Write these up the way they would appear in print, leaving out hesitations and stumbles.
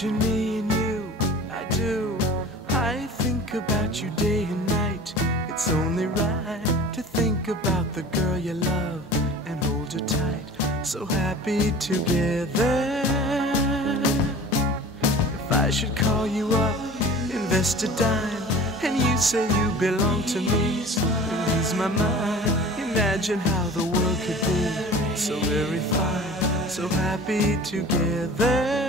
Imagine me and you, I do. I think about you day and night. It's only right to think about the girl you love and hold her tight. So happy together. If I should call you up, invest a dime, and you say you belong to me, ease my mind. Imagine how the world could be so very fine, so happy together.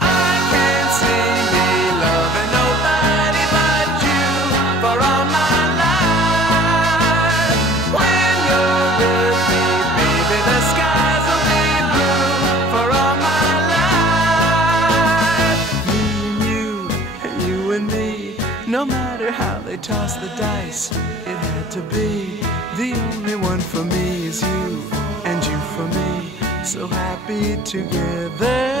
I can't see me loving nobody but you for all my life. When you're with me, baby, the skies will be blue for all my life. Me and you and me, no matter how they toss the dice, it had to be. The only one for me is you, and you for me, so happy together.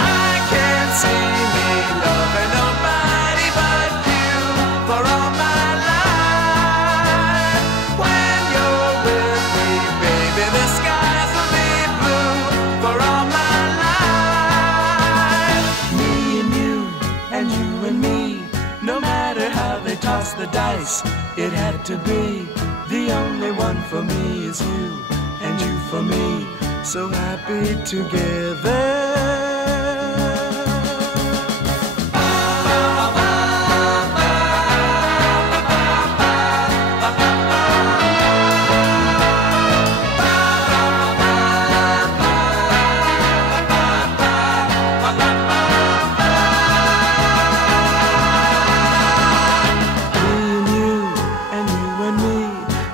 I can't see me loving nobody but you for all my life. When you're with me, baby, the skies will be blue for all my life. Me and me, no matter how they toss the dice, it had to be. The only one for me is you, and you for me, so happy together.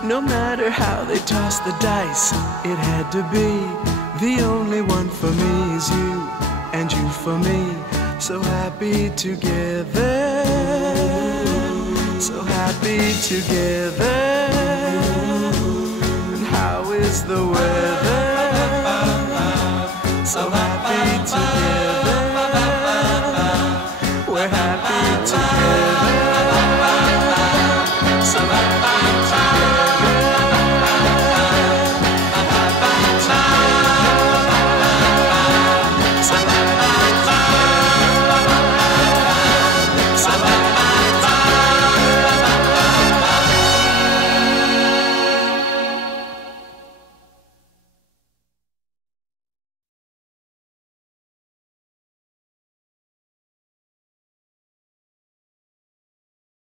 No matter how they toss the dice, it had to be. The only one for me is you, and you for me, so happy together. So happy together. And how is the weather? So happy together.